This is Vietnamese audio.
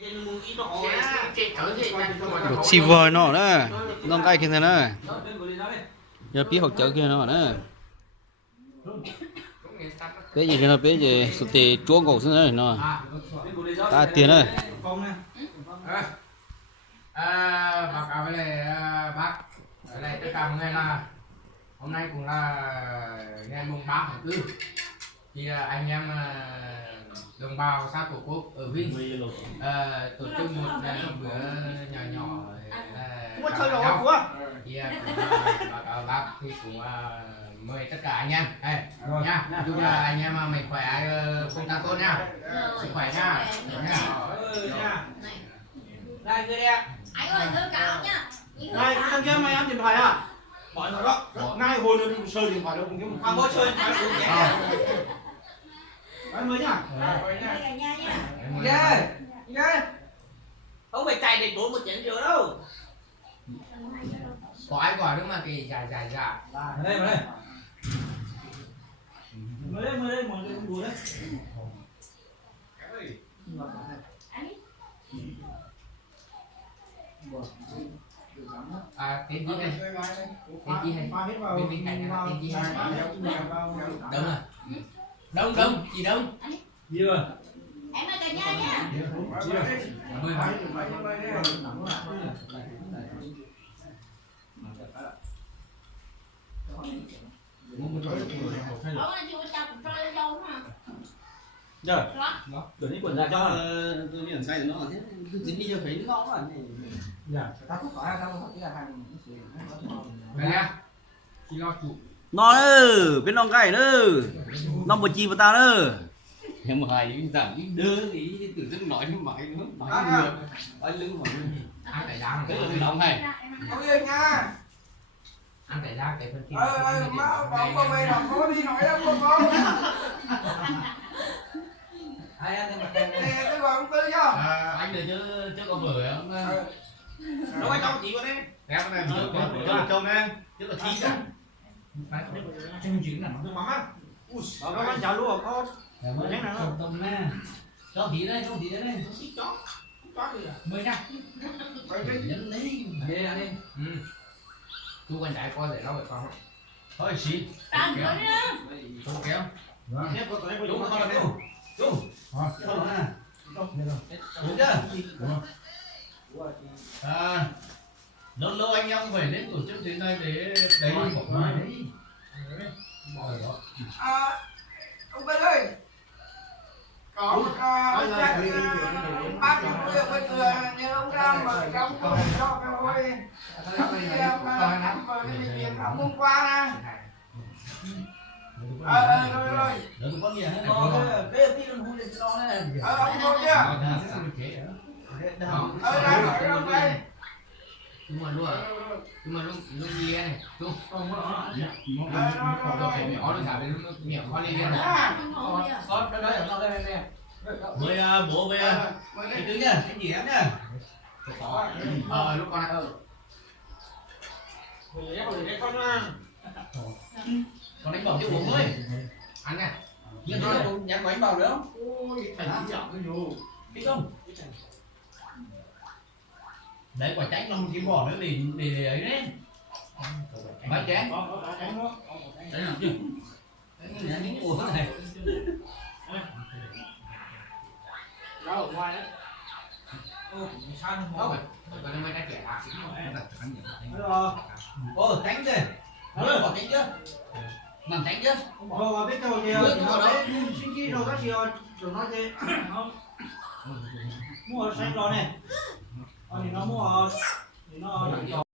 Được silver nó nữa, non cái kia nữa, giờ biết học chợ kia nó nữa, cái gì nữa, cái gì sụt tê chúa ngầu xí nữa nó, ta tiền nữa. Báo cáo với lại bác, với lại tất cả mọi người là hôm nay cũng là ngày mùng 3 tháng 4 thì anh em đồng bào xã Tổ quốc ở Vinh tổ chức một bữa nhỏ nhỏ thì báo cáo bác thì cũng mời tất cả anh em nha, chúc là anh em mình khỏe, công tác tốt nha, sức khỏe nha. Đây người đẹp. Anh ơi, thơ cáo nhá. Này, thằng kia mày ăn điện thoại à? Mọi người đó. Ngay hồi nữa đừng sơi điện thoại đâu, cũng không có sơi điện thoại đâu nhé. Anh mới nhá. Nha. Không phải chạy để tốn 1 chén rượu đâu. Có ai gọi nữa mà cái dài. Đây mà đây. Mới đây, mọi người cùng đùa đấy. Tên gì này? Tên gì này? Bên cạnh này tên gì này? Đông, chị Đông. Gì rồi? Em ơi cả nhà nha. Ông là chưa chặt rơi đâu hả? Giờ. Đừng đi quần ra cho. Tôi nghĩ là sai nó thế, cứ dính đi cho thấy nó là này. Dạ. Chị lo chủ. Nó nữa, biết non cái nữa, non một chi vào ta nữa. Nhưng mà hai giảm đưa thì tự dưng nói như vậy nữa, nói ngược, nói lưng mà Ăn tại giang cái là nóng này. Không yên nha. Ăn tại giang cái phân kia. Má con về đọc có đi nói đó con. Ai ăn mà Nè tôi gọi ông Tư cho. Anh đợi chứ có vợ không? đâu ai trong chị con em. Em này Chồng em. chứ là chi đó. Trong chuyện là Tôi mắm á. Có ăn cháo luôn có. Tông na. Cho tí đây, Chó. Chó gì à? Mới nha. Nhấn đi. Đi ăn đi. Chú con trai coi để nó phải con. Thôi xí. Tạm nữa nữa. Không kéo. Nếp có cái Đúng đúng rồi, không? đúng. Đúng. Đúng à. Đúng chưa? Lâu lâu anh em phải đến tổ chức thế này để đấy bỏ ngoài đấy. Ông Tư ơi. Có một bác bây giờ như ông Ram ở trong cho cái hồi ông hôm qua nè. Rồi. Đỡ tụi con gì hả? Cái tí nó hôn lên cho nó này. Ông vô chưa? Đây ông đây. Nhưng mà luôn gì này, luôn. Nó phải nhỏ nó thả đến miệng con lên này. Con đó ở đâu đây nè. Với bố với cái thứ nhá, cái gì em nhá. Lúc con này con đánh bóng chứ bố ơi. Ăn nha. Nhưng nó cũng nhắm bánh vào nữa không? Ôi, phải đi chọn cái dù. Biết không? Đấy quả tránh nó kiếm bỏ nữa để ấy đấy. Bánh chén. Đấy là chứ. Đấy là những ủa này. Đâu ngoài đấy. Sao không phải. Còn mới đã kể à. Tránh chưa? Bỏ tránh chưa? Làm tránh chưa? Biết rồi thì nó xin chi rồi các chị rồi nói thế. Mua xanh rồi này. Thì nó mua thì nó